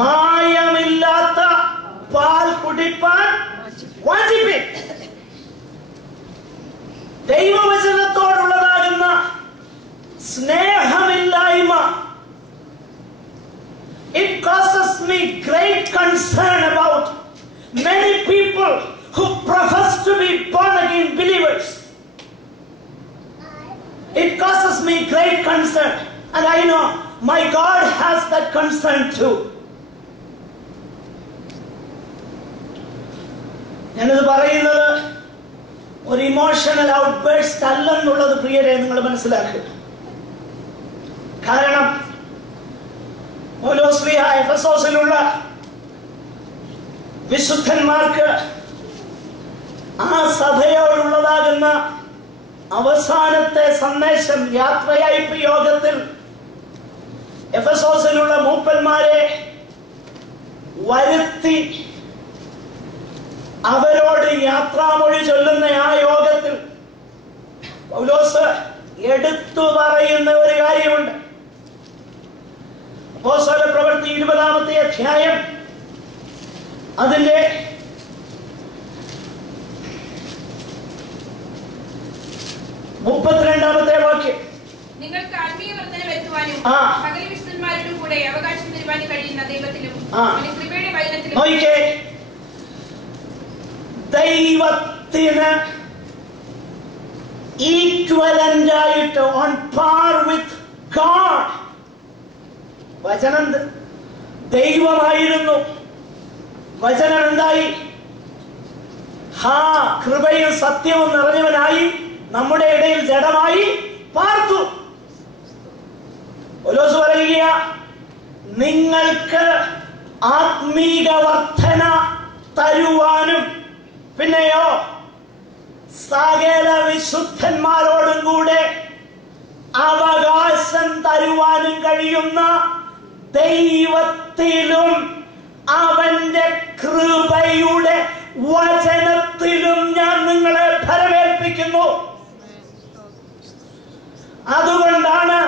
മായമില്ലാത്ത പാൽ കുടിപ്പാൻ വാഞ്ചിപ്പിൻ. ദൈവവചനത്തോടുള്ളതാകുന്ന സ്നേഹമില്ലായ്മ, it causes me great concern about many people who profess to be born again believers. It causes me great concern, and I know my God has that concern too. ഞാനിത് പറയുന്നത് ഒരു emotional ഔട്ട്ബേഴ്സ്റ്റ് അല്ലെന്നുള്ളത് പ്രിയരെ നിങ്ങൾ മനസ്സിലാക്കുക. കാരണം പൗലോസ് എഫെസോസിലുള്ള വിശുദ്ധന്മാർക്ക് ആ സഭയോടുള്ളതാകുന്ന അവസാനത്തെ സന്ദേശം യാത്രയയപ്പ് യോഗത്തിൽ എഫെസോസിലുള്ള മൂപ്പന്മാരെ വരുത്തി അവരോട് യാത്രാമൊഴി ചൊല്ലുന്ന ആ യോഗത്തിൽ പൗലോസ് എടുത്തു പറയുന്ന ഒരു കാര്യമുണ്ട്. അപ്പോസ്തല പ്രവൃത്തി 20-ാമത്തെ അധ്യായം അതിന്റെ 32-ാമത്തെ വാക്യം. നിങ്ങൾക്ക് ആത്മീയ വർധന വരുത്തുവാനും സകല വിശുദ്ധന്മാരോടും കൂടെ അവകാശം തരുവാനും കഴിയുന്ന ദൈവത്തിലും കൃപയുടെ വചനത്തിലും നോക്കിക്കേ, ദൈവത്തിന് ഈക്വലന്റ് ആയിട്ട് ഓൺ പാർ വിത്ത് ഗോഡ്. വചനം ദൈവമായിരുന്നു. വചനം എന്തായി? കൃപയും സത്യവും നിറഞ്ഞവനായി നമ്മുടെ ഇടയിൽ ജഡമായി പാർത്തു. പൗലോസ് പറയുക, നിങ്ങൾക്ക് ആത്മീക വർധന തരുവാനും പിന്നെയോ സകല വിശുദ്ധന്മാരോടും കൂടെ അവകാശം തരുവാനും കഴിയുന്ന ദൈവത്തിലും അവന്റെ കൃപയുടെ വചനത്തിലും ഞാൻ നിങ്ങളെ ഫലമേൽപ്പിക്കുന്നു. അതുകൊണ്ടാണ്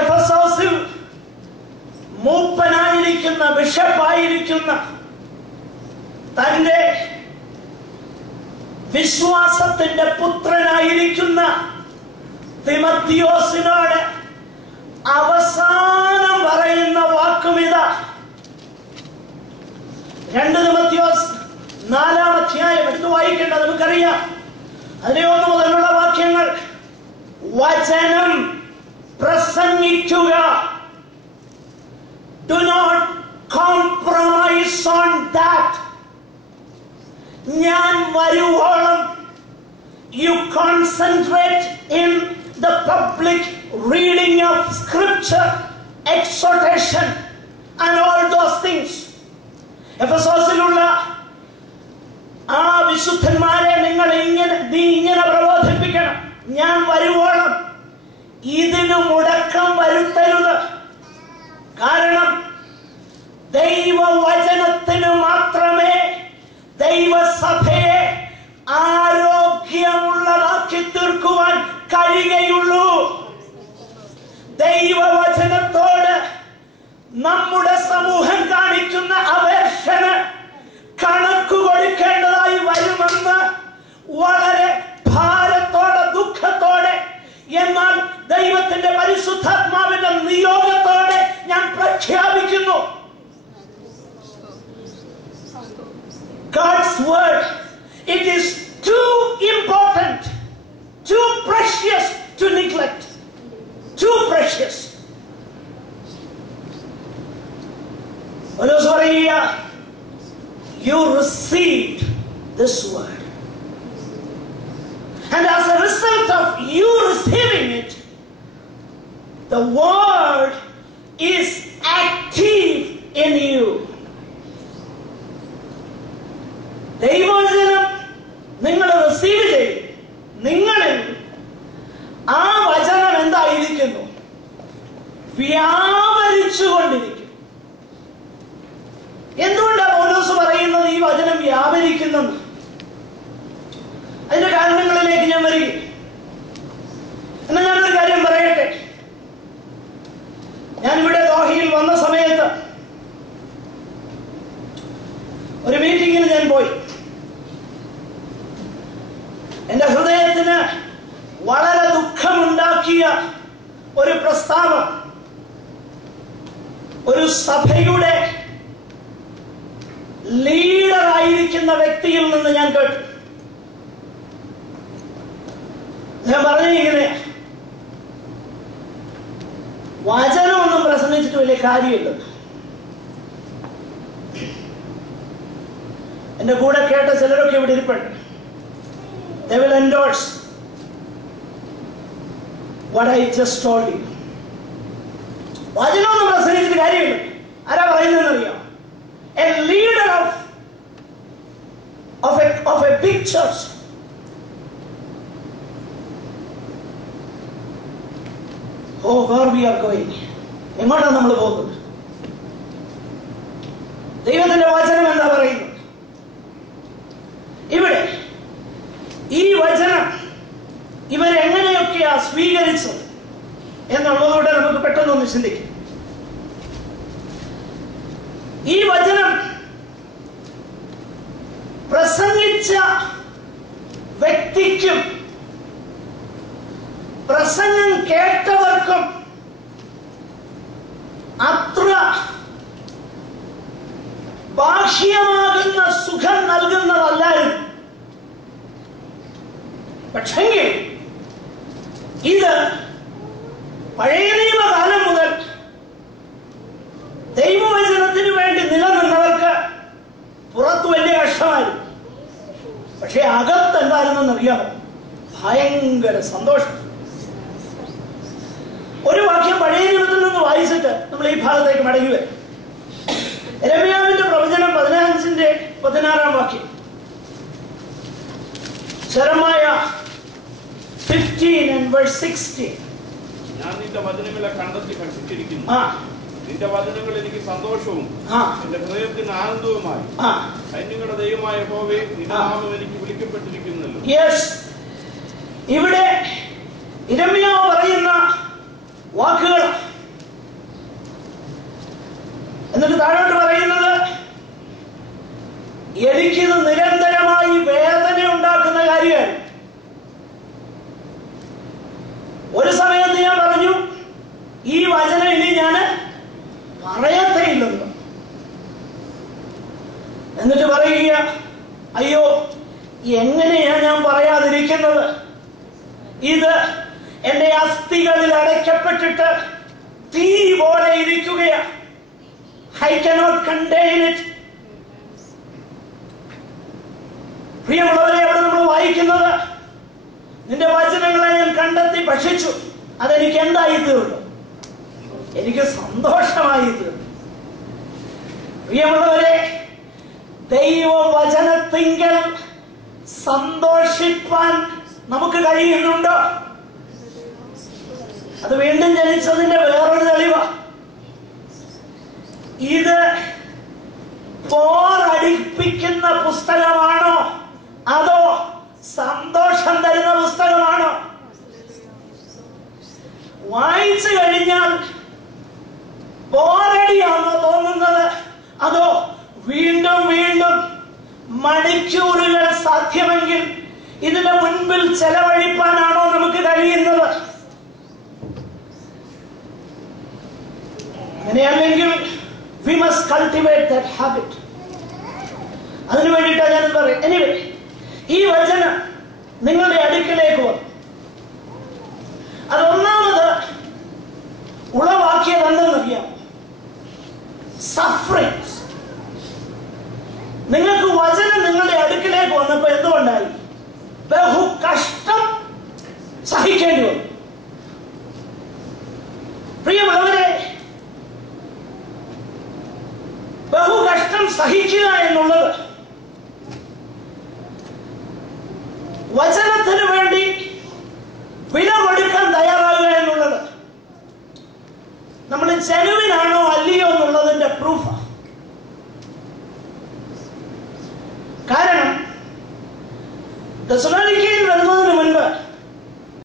എഫെസോസിൽ മൂപ്പനായിരിക്കുന്ന, ബിഷപ്പായിരിക്കുന്ന തന്റെ വിശ്വാസത്തിന്റെ പുത്രനായിരിക്കുന്ന തിമോത്തിയോസിനോട് അവസാനം പറയുന്ന വാക്കുമിതാ. 2 തിമോത്തിയോസ് 4-ാം അധ്യായം എടുത്തു വായിക്കേണ്ടത് നമുക്കറിയാം. അതിലെ 1 മുതലുള്ള വാക്യങ്ങൾ. വചനം പ്രസംഗിക്കുക. Do not compromise on that. ഞാൻ വരുവോളം you concentrate in the public reading of scripture, exhortation and all those things. എഫെസോസിലുള്ള ആ വിശുദ്ധന്മാരെ നീ ഇങ്ങനെ പ്രബോധിപ്പിക്കണം. ഞാൻ വരുവോളം ഇതിന് മുടക്കം വരുത്തരുത്. കാരണം ദൈവവചനത്തിന് മാത്രമേ ദൈവസഭയെ ആരോഗ്യമുള്ളതാക്കി തീർക്കുവാൻ കഴിയുകയുള്ളൂ. ദൈവവചനത്തോട് നമ്മുടെ സമൂഹം കാണിക്കുന്ന അപേക്ഷന് കണക്ക് കൊടുക്കേണ്ടതായി വരുമെന്ന് വളരെ ഭാരത്തോടെ, ദുഃഖത്തോടെ, എന്നാൽ ദൈവത്തിന്റെ പരിശുദ്ധാത്മാവിന്റെ നിയോഗത്തോടെ ഞാൻ പ്രഖ്യാപിക്കുന്നു. God's word, it is too important, too precious to neglect, too precious. You received this word, and as a result of you receiving it, the word is active in you. ദൈവവചനം നിങ്ങൾ റിസീവ് ചെയ്യും. നിങ്ങളിൽ ആ വചനം എന്തായിരിക്കുന്നു? വ്യാപരിച്ചുകൊണ്ടിരിക്കും. എന്തുകൊണ്ടാണ് പൗലോസ് പറയുന്നത് ഈ വചനം വ്യാപരിക്കുന്നത്? അതിന്റെ കാരണങ്ങളിലേക്ക് ഞാൻ വരിക. എന്നാൽ ഞാനൊരു കാര്യം പറയട്ടെ. ഞാനിവിടെ ദോഹയിൽ വന്ന സമയത്ത് ഞാൻ പോയി. എന്റെ ഹൃദയത്തിന് വളരെ ദുഃഖമുണ്ടാക്കിയ ഒരു പ്രസ്താവം ഒരു സഭയുടെ ലീഡറായിരിക്കുന്ന വ്യക്തിയിൽ നിന്ന് ഞാൻ കേട്ടു. ഞാൻ പറഞ്ഞിങ്ങനെ, വചനമൊന്നും പ്രസംഗിച്ചിട്ട് വലിയ കാര്യമില്ല. എന്റെ കൂടെ കേട്ട ചിലരൊക്കെ ഇവിടെ ഇരിപ്പുണ്ട്. They will endorse what I just told you. വചനമൊന്നും പ്രസംഗിച്ചിട്ട് കാര്യമില്ല. ആരാ പറയുന്നതെന്ന് അറിയാം? A leader of a big church. Oh, where we are going? എങ്ങോട്ടാണ് നമ്മൾ പോകുന്നത്? ദൈവത്തിന്റെ വചനം എന്താ പറയുന്നത്? ഇവിടെ ഈ വചനം ഇവരെങ്ങനെയൊക്കെയാ സ്വീകരിച്ചത് എന്നുള്ളതുകൊണ്ട് നമുക്ക് പെട്ടെന്നൊന്ന് ചിന്തിക്കാം. ഈ വചനം പ്രസംഗിച്ച വ്യക്തിക്കും പ്രസംഗം കേട്ടവർക്കും അത്ര ബാഹ്യമാകുന്ന സുഖം നൽകുന്നതല്ലായിരുന്നു. പക്ഷെങ്കിൽ ഇത് പഴയ നിയമകാലം മുതൽ ദൈവവചനത്തിന് വേണ്ടി നിലനിന്നവർക്ക് പുറത്തു വലിയ കഷ്ടമായിരുന്നു. പക്ഷെ അകത്ത് എന്തായിരുന്നെന്നറിയാമോ? ഭയങ്കര സന്തോഷം. ഒരു വാക്യം പഴയ നിയമത്തിൽ നിന്ന് വായിച്ചിട്ട് നമ്മൾ ഈ ഭാഗത്തേക്ക് മടങ്ങി വരും. യെരമ്യാവിന്റെ പ്രവചനം 15-16 വാക്യം. Jeremiah 15:16. ഞാൻ നിന്റെ വചനങ്ങളെ കണ്ടെത്തി ഭക്ഷിച്ചിരിക്കുന്നു. നിന്റെ വചനങ്ങൾ എനിക്ക് സന്തോഷവും എന്റെ ഹൃദയത്തിന് ആനന്ദവുമായി. സൈന്യങ്ങളുടെ ദൈവമായ യഹോവേ, നിന്റെ നാമം എനിക്ക് വിളിക്കപ്പെട്ടിരിക്കുന്നല്ലോ. ഇവിടെ യിരെമ്യാവ് പറയുന്ന വാക്കുകൾ. എന്നിട്ട് താഴോട്ട് പറയുന്നത്, എനിക്കിത് നിരന്തരമായി വേദന ഉണ്ടാക്കുന്ന കാര്യമാണ്. ഒരു സമയത്ത് ഞാൻ പറഞ്ഞു, ഈ വചനം ഇനി ഞാൻ പറയത്തേയില്ലെന്ന്. എന്നിട്ട് പറയുക, അയ്യോ എങ്ങനെയാ ഞാൻ പറയാതിരിക്കുന്നത്? ഇത് എന്റെ അസ്ഥികളിൽ അടയ്ക്കപ്പെട്ടിട്ട് തീ പോലെ ഇരിക്കുകയാ. I cannot contain it. പ്രിയമുള്ളവരെ, അവിടെ നമ്മൾ വായിക്കുന്നത്, നിന്റെ വചനങ്ങളെ ഞാൻ കണ്ടെത്തി ഭക്ഷിച്ചു, അതെനിക്ക് എന്തായി തീർന്നു? എനിക്ക് സന്തോഷമായി തീർന്നു. പ്രിയമുള്ളവരെ, ദൈവവചനത്തിങ്കൽ സന്തോഷിപ്പാൻ നമുക്ക് കഴിയുന്നുണ്ടോ? അത് വീണ്ടും ജനിച്ചതിന്റെ വേറൊരു തെളിവാണ്. ഇത് പോരടിപ്പിക്കുന്ന പുസ്തകമാണോ അതോ സന്തോഷം തരുന്ന പുസ്തകമാണോ? വായിച്ചു കഴിഞ്ഞാൽ പോരടിയാണോ തോന്നുന്നത്, അതോ വീണ്ടും വീണ്ടും മണിക്കൂറുകൾ സാധ്യമെങ്കിൽ ഇതിന് മുൻപിൽ ചെലവഴിപ്പാനാണോ നമുക്ക് കഴിയുന്നത്? അങ്ങനെയല്ലെങ്കിൽ we must cultivate that habit. അതിനു വേണ്ടിയിട്ടാണ് ഞാനിത് പറയും. എനിവേ, ഈ വചനം നിങ്ങളുടെ അടുക്കലേക്ക് വന്നു. അതൊന്നാമത് ഉളവാക്കിയത് എന്തെന്നറിയാം? സഫറിങ്സ്. നിങ്ങൾക്ക് വചനം നിങ്ങളുടെ അടുക്കിലേക്ക് വന്നപ്പോ എന്തുകൊണ്ടായി? ബഹു കഷ്ടം സഹിക്കേണ്ടി വന്നു. പ്രിയമുള്ളവരെ, ബഹുകഷ്ടം സഹിക്കുക എന്നുള്ളത് വചനത്തിന് വേണ്ടി വില കൊടുക്കാൻ തയ്യാറാകുക എന്നുള്ളത് നമ്മൾ ജനുവിനാണോ അല്ലയോ എന്നുള്ളതിന്റെ പ്രൂഫാണ്. കാരണം തെസ്സലോനിക്ക